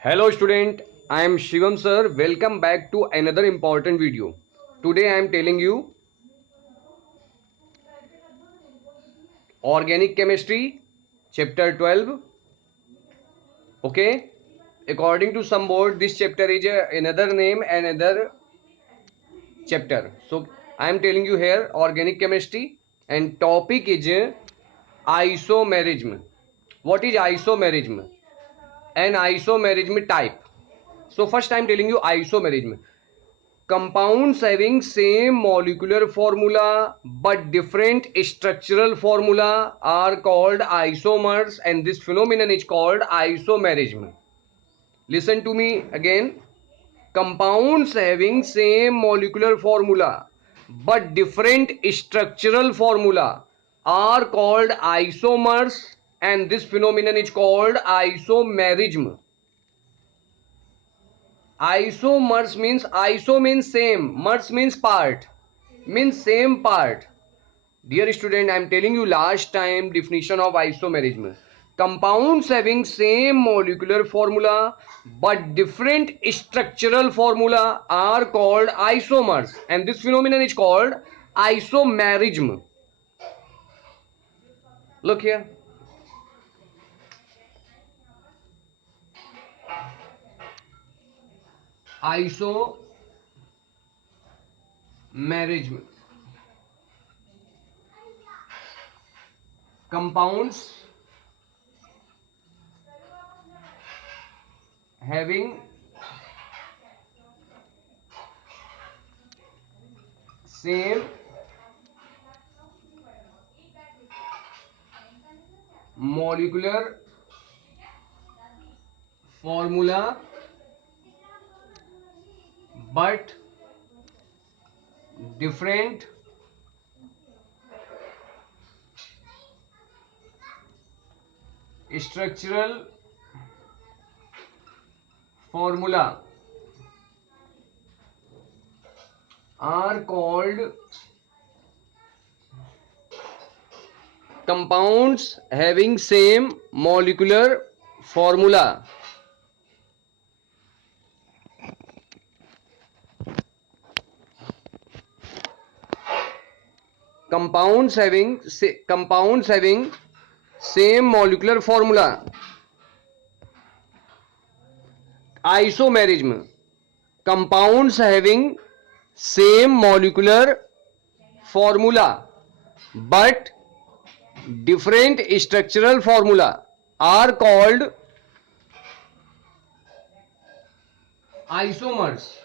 Hello student, I am Shivam sir. Welcome back to another important video. Today I am telling you organic chemistry chapter 12. Okay, according to some board this chapter is another name, another chapter. So I am telling you here organic chemistry and topic is isomerism. What is isomerism? An isomerism type. So first I am telling you isomerism. Compounds having same molecular formula but different structural formula are called isomers, and this phenomenon is called isomerism. Listen to me again. Compounds having same molecular formula but different structural formula are called isomers, and this phenomenon is called isomerism. Isomers means iso means same, mers means part, means same part. Dear student, I am telling you last time definition of isomerism. Compounds having same molecular formula but different structural formula are called isomers, and this phenomenon is called isomerism. Look here. Isomerism. Compounds having same molecular formula but different structural formula are called compounds having same molecular formula. Compounds having same molecular formula. Isomerism. Compounds having same molecular formula but different structural formula are called isomers,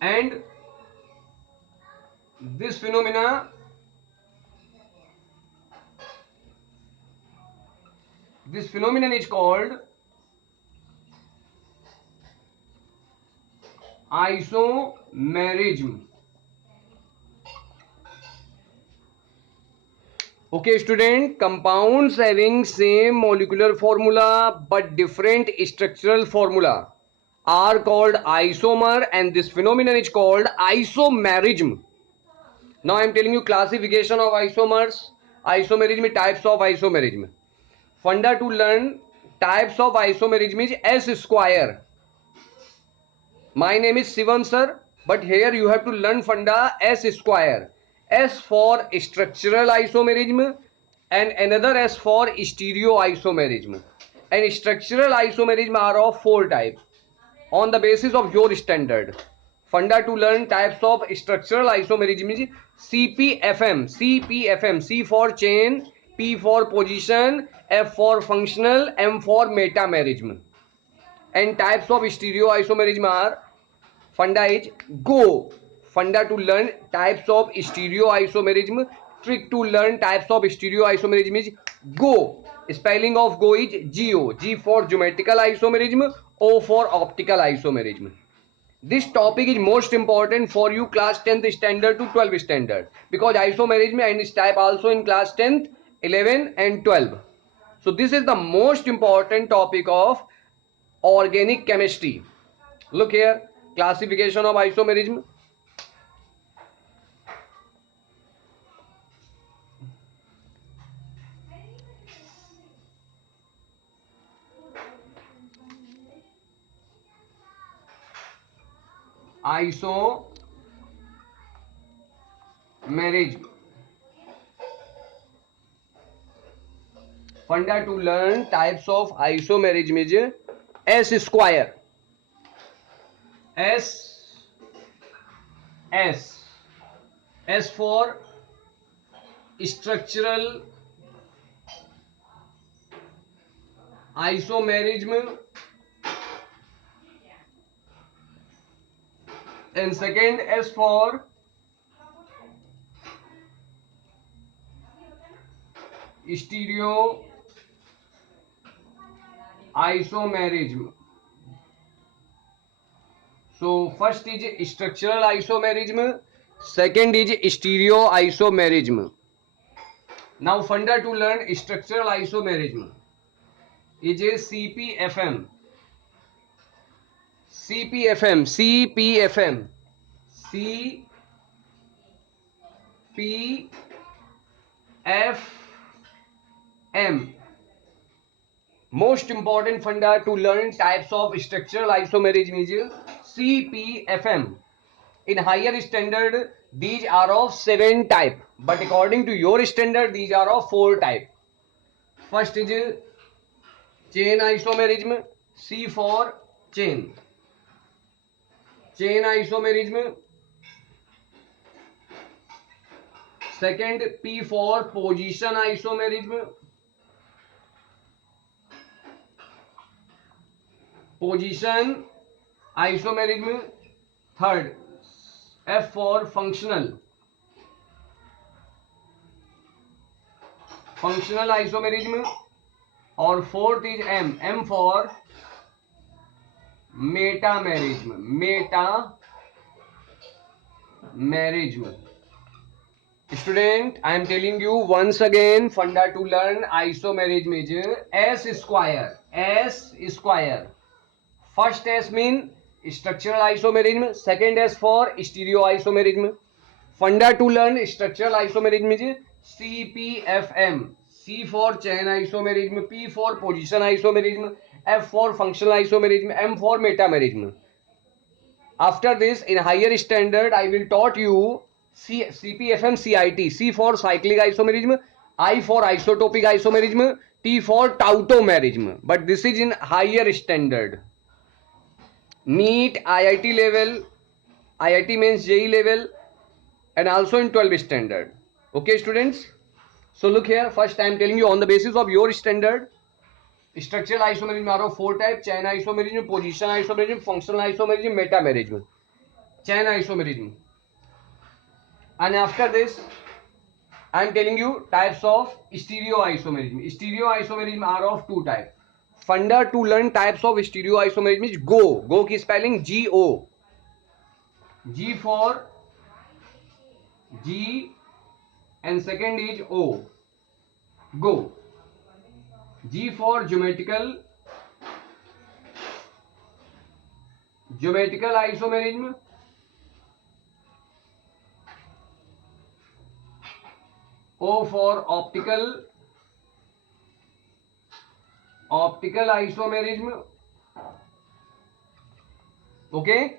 and this phenomena this phenomenon is called isomerism. Okay student, compounds having same molecular formula but different structural formula are called isomer, and this phenomenon is called isomerism. Now I am telling you classification of isomers, isomerism, types of isomerism. Funda to learn types of isomerism is S square. My name is Shivam sir, but here you have to learn funda S square. S for structural isomerism and another S for stereoisomerism. And structural isomerism are of four types on the basis of your standard. Funda to learn types of structural isomerism is CPFM. CPFM. C for chain, P for position, F for functional, M for metamerism. And types of stereoisomerism are funda is go. Funda to learn types of stereoisomerism. Trick to learn types of stereoisomerism is go. Spelling of go is GO. G for geometrical isomerism, O for optical isomerism. This topic is most important for you class 10th standard to 12th standard, because isomerism and its type also in class 10th, 11 and 12. So this is the most important topic of organic chemistry. Look here, classification of isomerism. isomerism. Funda to learn types of isomerism is S square. S for structural isomerism, and second S for stereo isomerism. So first is structural isomerism, second is stereo isomerism. Now funda to learn structural isomerism is a CPFM. CPFM, CPFM, CPFM. Most important funda to learn types of structural isomerism is CPFM. In higher standard, these are of 7 type, but according to your standard, these are of 4 type. First is chain isomerism, C for chain. Chain isomerism. Second, P for position isomerism. Position isomerism. Third, F for functional isomerism. और fourth is M for metamerism. Student, I am telling you once again, funda to learn isomerism is S square. First S mean structural isomerism, second S for stereo isomerism. Funda to learn structural isomerism is CPFM. C for chain isomerism, P for position isomerism, F for functional isomerism, M for metamerism. After this, in higher standard, I will taught you CPFM CIT. C for cyclic isomerism, I for isotopic isomerism, T for tautomerism. But this is in higher standard. NEET, IIT level, IIT means JEE level, and also in 12 standard. Okay, students? So look here, first I am telling you on the basis of your standard, structural isomerism are of 4 types: chain isomerism, position isomerism, functional isomerism, metamerism. Chain isomerism. And after this, I am telling you types of stereo isomerism. Stereo isomerism are of 2 types. Funda to learn types of stereo isomerism is GO. GO की spelling GO. G for G and second is O. Go. G for geometrical isomerism. O for optical isomerism. Okay.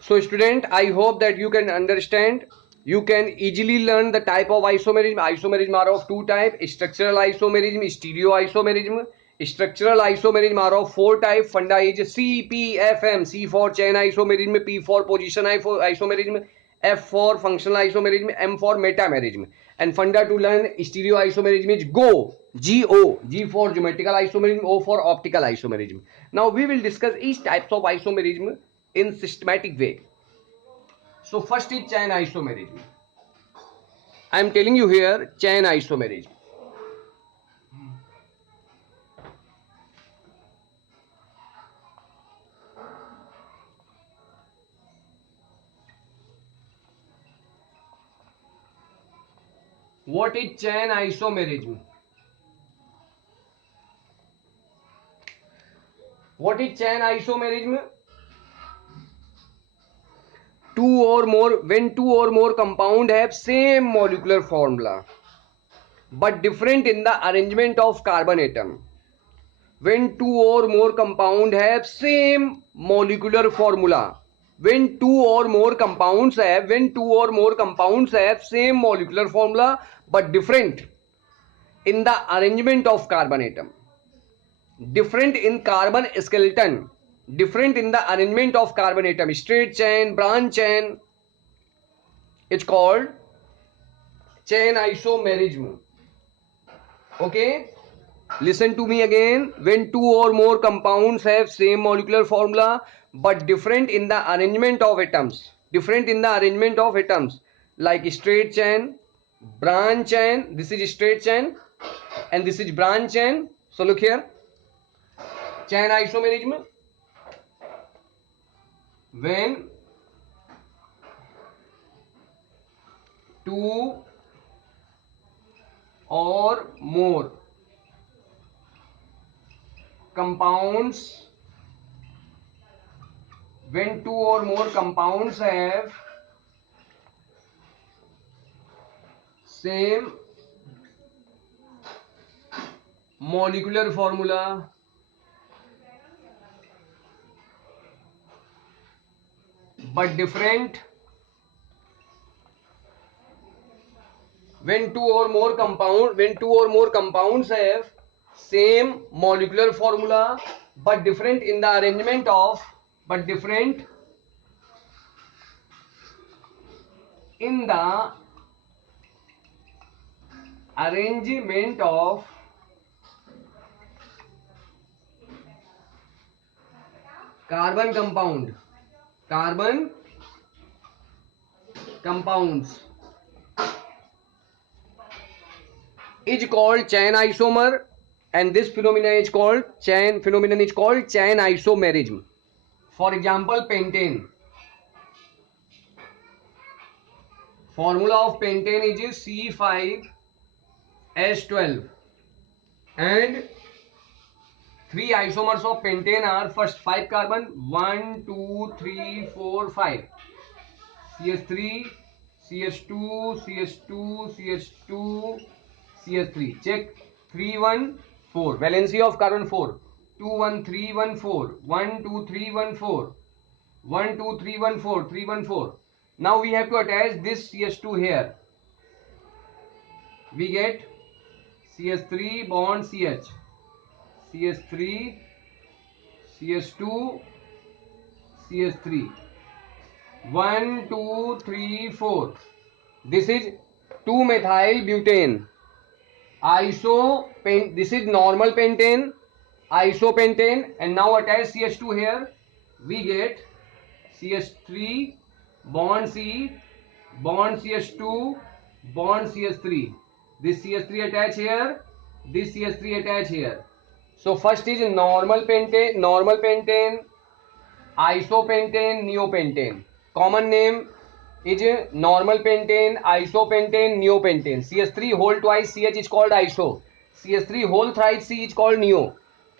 So student, I hope that you can understand. You can easily learn the type of isomerism. Isomerism are of 2 types: structural isomerism, stereo isomerism. Structural isomerism are of 4 types. Funda is CPFM. C for chain isomerism, P for position isomerism, F for functional isomerism, M for metamerism. And funda to learn stereo isomerism is GO. GO. G for geometrical isomerism, O for optical isomerism. Now we will discuss each types of isomerism in systematic way. So first is chain isomerism. I am telling you here chain isomerism. What is chain isomerism? What is chain isomerism? When two or more compound have same molecular formula but different in the arrangement of carbon atom. when two or more compound have same molecular formula. When two or more compounds have same molecular formula but different in the arrangement of carbon atom, different in carbon skeleton, different in the arrangement of carbon atom, straight chain, branch chain, it's called chain isomerism. Okay, listen to me again. When two or more compounds have same molecular formula but different in the arrangement of atoms, like straight chain, branch chain, this is straight chain and this is branch chain. So look here, chain isomerism, when two or more compounds have same molecular formula but different, when two or more compounds have same molecular formula but different in the arrangement of carbon compounds is called chain isomer, and this phenomenon is called chain isomerism. For example, pentane. Formula of pentane is C5H12 and three isomers of pentane are first 5 carbon 1 2 3 4 5 CH3 CH2 CH2 CH2 CH3. Check 3 1 4 valency of carbon 4 2 1 3 1 4 1 2 3 1 4 1 2 3 1 4 3 1 4. Now we have to attach this CH2 here. We get CH3 bond CH, CH3 CH2 CH3 1 2 3 4. This is 2-methyl butane. This is normal pentane, isopentane, and now attach CH2 here. We get CH3 bond C bond CH2 bond CH3. This CH3 attach here, this CH3 attach here. So first is normal pentane, isopentane, neopentane. Common name is normal pentane, isopentane, neopentane. CH3 whole twice CH is called iso. CH3 whole thrice C is called neo.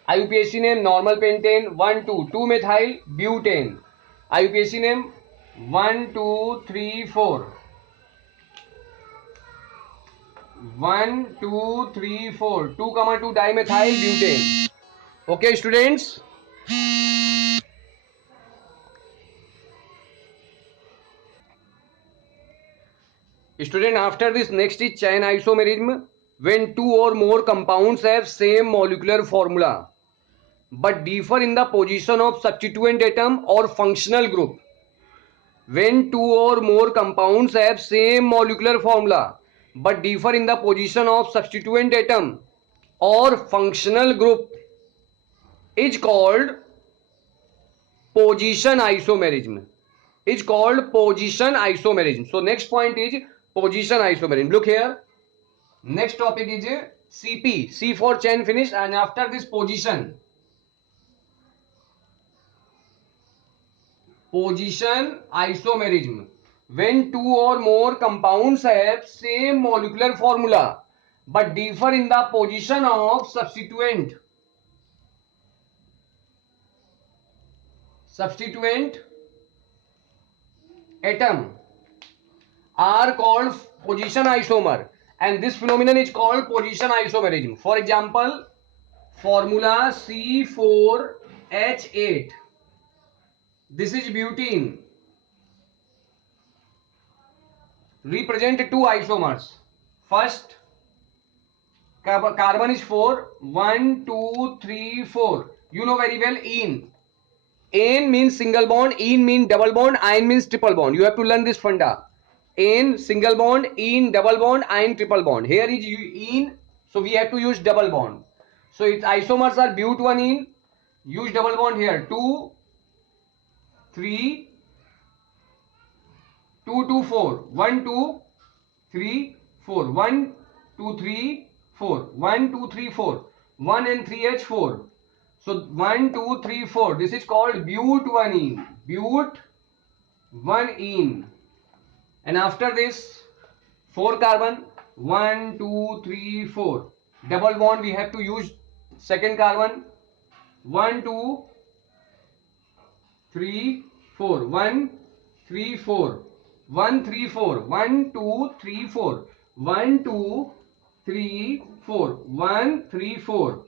IUPAC name normal pentane 1 2 2-methyl butane. IUPAC name 1 2 3 4 1 2 3 4 2, 2 dimethyl butane. Okay, students. Student, after this, next is chain isomerism, when two or more compounds have same molecular formula but differ in the position of substituent atom or functional group. When two or more compounds have same molecular formula but differ in the position of substituent atom or functional group is called position isomerism. So next point is position isomerism. Look here. Next topic is CP. C for chain finished, and after this position isomerism. When two or more compounds have same molecular formula but differ in the position of substituent atom are called position isomer, and this phenomenon is called position isomerism. For example, formula C4H8. This is butene. Represent two isomers. First carbon is 4. 1, 2, 3, 4. You know very well ene. Ane means single bond, ene means double bond, ine means triple bond. You have to learn this funda. Ane single bond, ene double bond, ine triple bond. Here is ene, so we have to use double bond. So its isomers are but1ene. Use double bond here. 2, 3, 2, 2, 4. 1, 2, 3, 4. 1, 2, 3, 4. 1, 2, 3, 4. 1 and 3H 4. So 1, 2, 3, 4. This is called but1ene. But1ene. And after this, 4 carbon. 1, 2, 3, 4. Double bond we have to use second carbon. 1, 2, 3, 4. 1, 3, 4. 1, 3, 4. 1, 2, 3, 4. 1, 2, 3, 4. 1, 3, 4.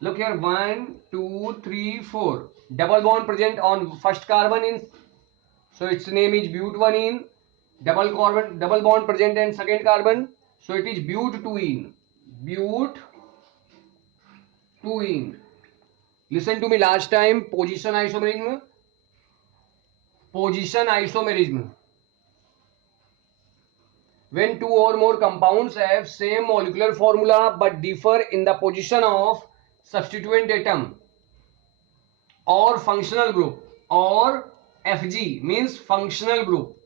Look here, 1, 2, 3, 4. Double bond present on first carbon in, so its name is but1ene. Double bond present in second carbon, so it is but2ene. But2ene. Listen to me last time. Position isomerism. Position isomerism. When two or more compounds have same molecular formula but differ in the position of substituent atom or functional group, or FG means functional group,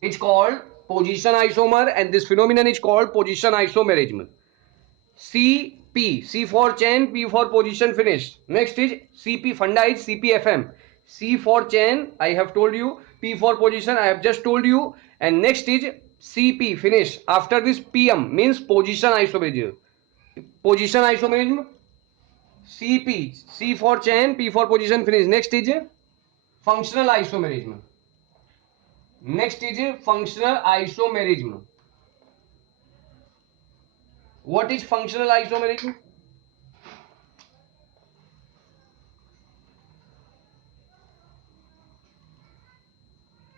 it's called position isomer, and this phenomenon is called position isomerism. CP, C for chain, P for position, finished. Next is CP, funda is CPFM. C for chain, I have told you. P for position, I have just told you. And next is CP, finish. After this PM means position isomerism. Position isomerism, CP, C for chain, P for position, finish. Next is functional isomerism. Next is functional isomerism. What is functional isomerism?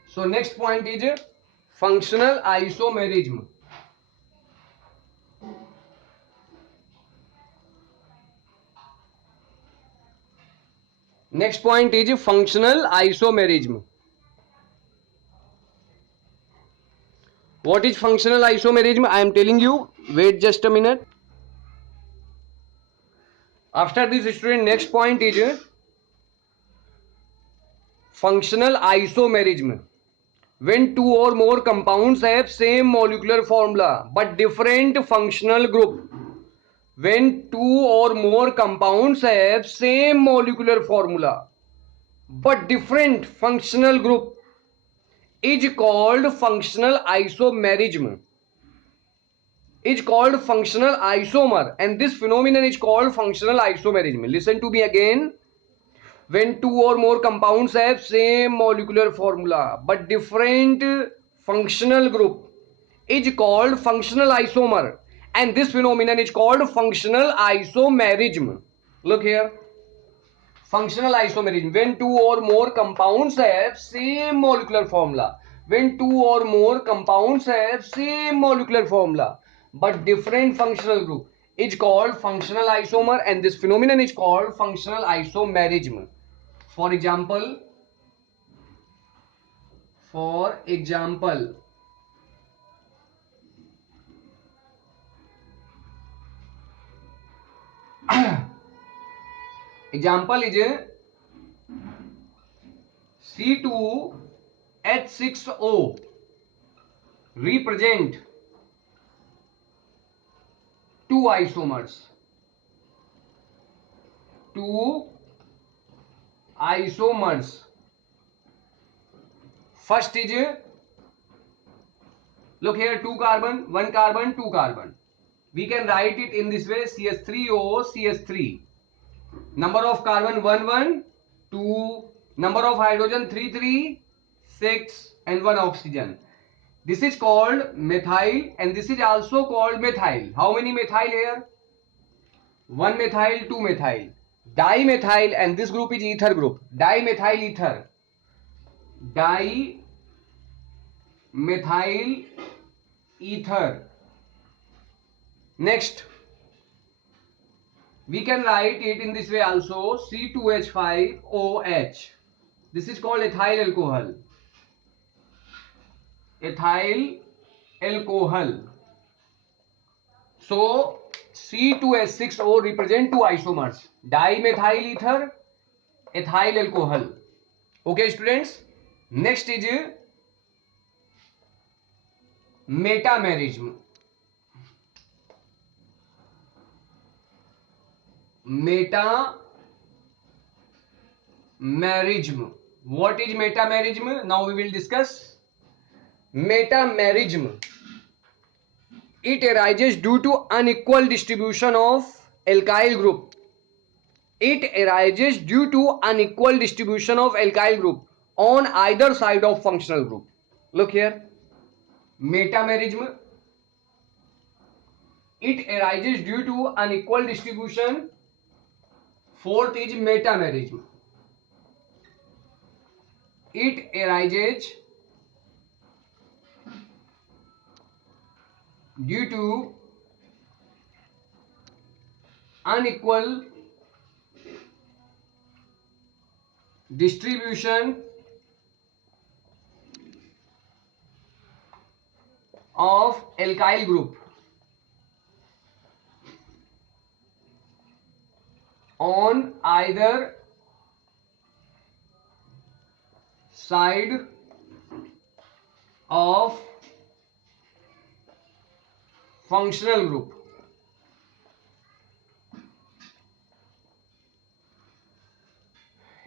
So next point is functional isomerism. Next point is functional isomerism. What is functional isomerism? I am telling you. Wait just a minute. After this, student, next point is functional isomerism. When two or more compounds have same molecular formula but different functional group. When two or more compounds have same molecular formula but different functional group is called functional isomerism. Is called functional isomer, and this phenomenon is called functional isomerism. Listen to me again. When two or more compounds have same molecular formula but different functional group is called functional isomer, and this phenomenon is called functional isomerism. Look here, functional isomerism. When two or more compounds have same molecular formula, when two or more compounds have same molecular formula but different functional group is called functional isomer, and this phenomenon is called functional isomerism. For example, example is C2H6O represent two isomers. First is, look here, 2 carbon, 1 carbon, 2 carbon. We can write it in this way: CH3O, CH3. Number of carbon 1, 1, 2. Number of hydrogen 3, 3, 6, and 1 oxygen. This is called methyl, and this is also called methyl. How many methyl here? 1 methyl, 2 methyl, dimethyl, and this group is ether group, dimethyl ether, dimethyl ether. Next, we can write it in this way also, C2H5OH. This is called ethyl alcohol. Ethyl alcohol. So C2H6O represent two isomers, dimethyl ether, ethyl alcohol. Okay students, next is metamerism. Metamerism. What is metamerism? Now we will discuss. Metamerism, it arises due to unequal distribution of alkyl group. It arises due to unequal distribution of alkyl group on either side of functional group. Look here, metamerism, it arises due to unequal distribution. Fourth is metamerism. It arises due to unequal distribution of alkyl group on either side of functional group.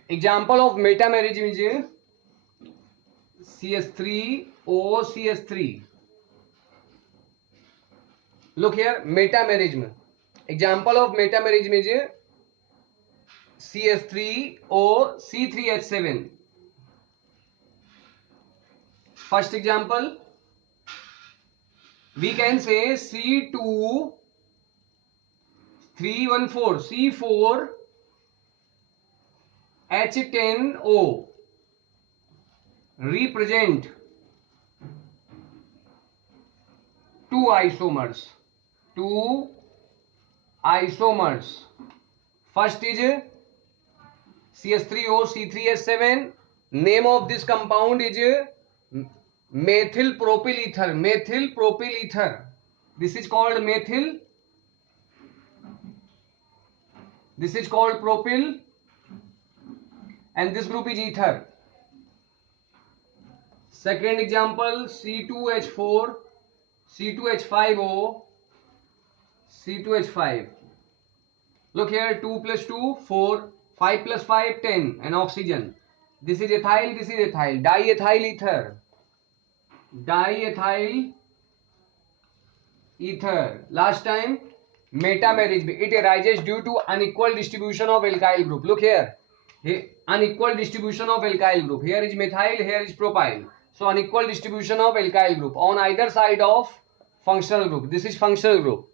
Example of metamerism is CS3OCS3. Look here, metamerism. Example of metamerism is CS3OC3H7. First example, we can say C2 314 C4H10O represent two isomers. First is CS3O C3H7. Name of this compound is methyl propyl ether. This is called methyl, this is called propyl, and this group is ether. Second example, C2H4 C2H5O C2H5. Look here, 2 plus 2 4, 5 plus 5 10, and oxygen. This is ethyl, this is ethyl, diethyl ether. Last time, metamerism, it arises due to unequal distribution of alkyl group. Look here, unequal distribution of alkyl group. Here is methyl, here is propyl. So unequal distribution of alkyl group on either side of functional group. This is functional group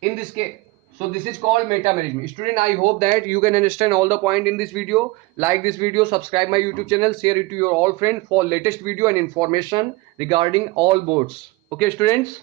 in this case. So this is called metamerism. Student, I hope that you can understand all the point in this video. Like this video, subscribe my YouTube channel, share it to your all friends for latest video and information regarding all boards. Okay students.